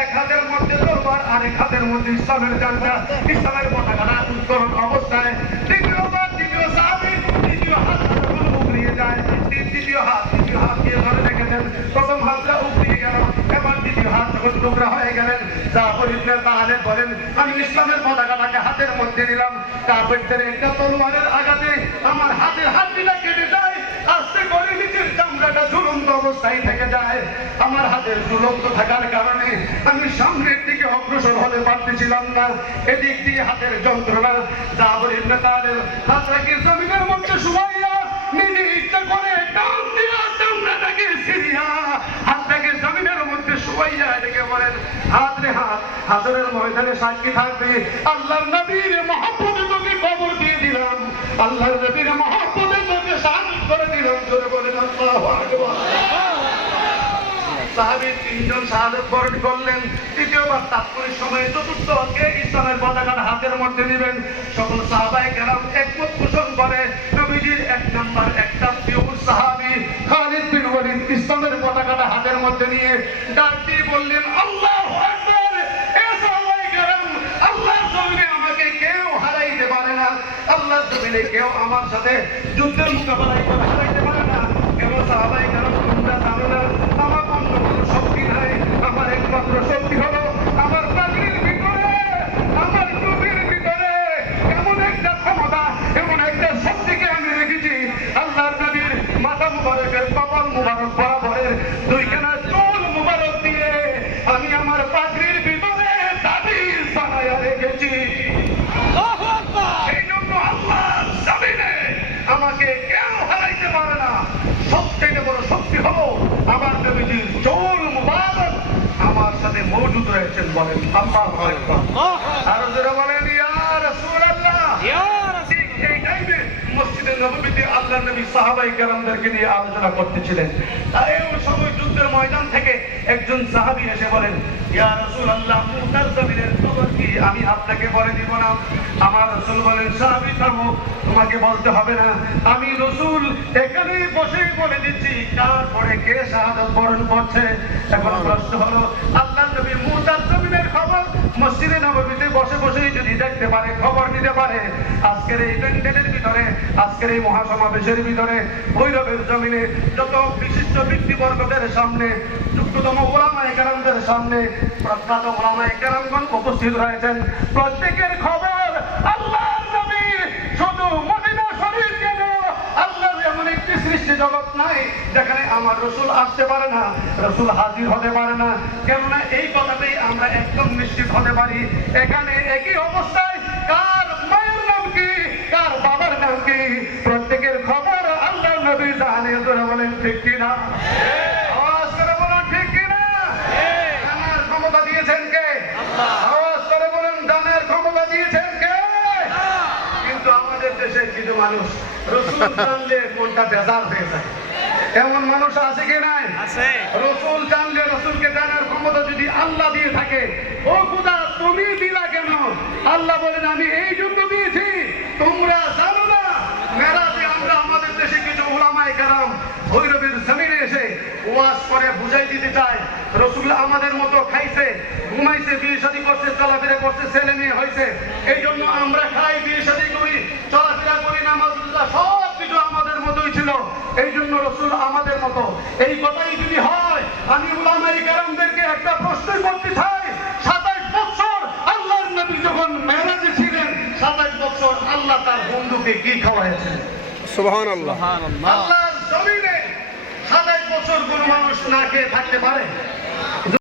এক হাতের মধ্যে তরবার, আরেক হাতের মধ্যে ইসলামের ঝান্ডা, ইসলামের পতাকাটা উত্তোলন অবস্থায় দ্বিতীয় সাহাবী দ্বিতীয় হাত উপড়িয়ে যায়, দ্বিতীয় হাত দিয়ে ধরে রেখেছেন। প্রথম হাতটা উপড়িয়ে গেল, এবার দ্বিতীয় হাত যখন টুকরা হয়ে গেলেন, জাফর ইবনে তালেব বলেন, আমি ইসলামের পতাকাটাকে হাতের মধ্যে নিলাম, কাফেরদের একটা তলোয়ারের আঘাতে আমার হাতের হাড্ডিটা কেটে যায়, আস্তে করে নিচের চামড়াটা ঝুলন্ত অবস্থায় থেকে যায়। আমার হাতের ঝুলন্ত থাকার কারণে আমি সামনের দিকে অগ্রসর হতে পারতেছিলাম না, এদিক দিয়ে হাতের যন্ত্রণা। জাফর ইবনে তালেব হাতটাকে জমিনের মধ্যে শুয়াইয়া নিজে ইচ্ছা করে টান দিয়া চামড়াটাকে ছিঁড়িয়া হাতটাকে জমিনের মধ্যে শুয়াইয়া এটাকে বলেন, হাত রে হাত, হাসরের ময়দানে সাক্ষী থাকবে, আল্লাহর নবীর মহব্বতে তোকে কবর দিয়ে দিলাম, আল্লাহর নবীর মহব্বতে তোকে শাহাদাত করে দিলাম। জোরে বলেন আল্লাহু আকবার। সাহাবী তিনজন শাহাদাত বরণ করলেন। তৃতীয়বার তাৎক্ষণিক সময়ে চতুর্থকে ইসলামের পতাকাটা হাতের মধ্যে নেবেন। সকল সাহাবায়ে কেরাম একমত পোষণ করে নবীজির এক নাম্বার একটা প্রিয় সাহাবী খালিদ বিন ওয়ালিদ ইসলামের পতাকাটা হাতের মধ্যে নিয়ে ডাক দিয়ে বললেন, আল্লাহু আকবার। এ সাহাবায়ে কেরাম, আল্লাহর জমিনে আমাকে কেউ হারাইতে পারে না, আল্লাহর জমিনে কেউ আমার সাথে যুদ্ধের মোকাবেলা করে হারাইতে পারে না। কেবল সাহাবায়ে কেরাম, তোমরা জানো না আমার অন্য কোনো শক্তি নাই, আমার একমাত্র শক্তি হলো আমার পাগড়ির ভিতরে, আমার টুপির ভিতরে এমন একটা ক্ষমতা, এমন একটা শক্তিকে আমি রেখেছি। আল্লাহর নবীর মাথা মুবারকের কপাল মুবারক বরাবরের দুইখানা চুল মুবারক দিয়ে আমি আমার পাগড়ির ভিতরে তাবিজ বানায়া রেখেছি। এই জন্য আল্লাহর জমিনে আমাকে কেউ হারাইতে পারে না। সবচেয়ে বড় শক্তি হলো আমার নবীজির চুল মুবারক আমার সাথে মওজুদ রয়েছেন। বলেন আল্লাহু আকবার। আর যারা বলেন ইয়া রাসূলুল্লাহ, ঠিক এই টাইমে মসজিদে নববীতে আল্লাহর নবী সাহাবায়ে কেরামদেরকে নিয়ে আলোচনা করতেছিলেন। এই সময় যুদ্ধের ময়দান থেকে একজন সাহাবী এসে বলেন, ইয়া রাসূলুল্লাহ, মুতার জমিনের খবর কি? আমি আপনাকে বলে দিব না। আমার রাসূল বলেন, সাহাবী থামো, তোমাকে বলতে হবে না, আমি রাসূল এখানেই বসেই বলে দিচ্ছি তারপরে কে শাহাদাত বরণ করছে। এখন প্রশ্ন হলো, আল্লাহর নবী মুতার জমিনের খবর মসজিদে নববীতে বসে বসেই যদি দেখতে পারে, খবর নিতে পারে, আজকের এই প্যান্ডেলের ভিতরে, আজকের এই মহাসমাবেশের ভিতরে, ভৈরবের জমিনে যত বিশিষ্ট ব্যক্তিবর্গদের সামনে, যোগ্যতম ওলামায়ে কেরামদের সামনে প্রখ্যাত ওলামায়ে কেরামগণ উপস্থিত রয়েছেন, প্রত্যেকের খবর আল্লাহর নবী শুধু মদিনা শরীফ কেন, আল্লাহর এমন একটি সৃষ্টি জগৎ নাই যেখানে আমার রাসূল আসতে পারে না, রাসূল হাজির হতে পারে না। কেননা এই কথাতেই আমরা একদম নিশ্চিত হতে পারি, এখানে একই অবস্থায় কার মায়ের নাম কি, কার বাবার নাম কি, প্রত্যেকের খবর আল্লাহর নবী জানে। জোরে বলেন ঠিক কিনা? আওয়াজ করে বলুন ঠিক কিনা? জানার ক্ষমতা দিয়েছেন কে? আওয়াজ করে বলুন, জানার ক্ষমতা দিয়েছেন কে? কিন্তু আমাদের দেশে কিছু মানুষ রাসূল জানলে কোনটা বেজার হয়ে যায়, এমন মানুষ আছে কি নাই? রাসূল জানলে, রাসূলকে জানার ক্ষমতা যদি আল্লাহ দিয়ে থাকে, ও খোদা তুমি দিলা কেন? আল্লাহ বলেন, আমি এই জন্য দিয়েছি, তোমরা জানো না। মেরাজে আমরা আমাদের দেশে কিছু উলামায়ে কেরাম ভৈরবের জমিনে এসে ওয়াজ করে বুঝাই দিতে চায়, রাসূল আমাদের মতো খাইছে, ঘুমাইছে, বিয়ে শাদী করছে, চলাফেরা করছে, ছেলে মেয়ে হয়েছে, এই জন্য আমরা খাই, বিয়ে শাদী করি, চলাফেরা করি, নামাজ রোজা সব কিছু আমাদের মতোই ছিল, এই জন্য রাসূল আমাদের মতো। এই কথাই যদি হয়, আমি উলামায়ে কেরামদেরকে একটা প্রশ্ন করতে চাই, 27 বছর আল্লাহর নবী যখন মেরাজে ছিলেন, 27 বছর আল্লাহ তার বন্ধুকে কি খাওয়াইছেন? সুবহানাল্লাহ। আল্লাহর জমিনে 27 বছর কোন মানুষ না খেয়ে থাকতে পারে?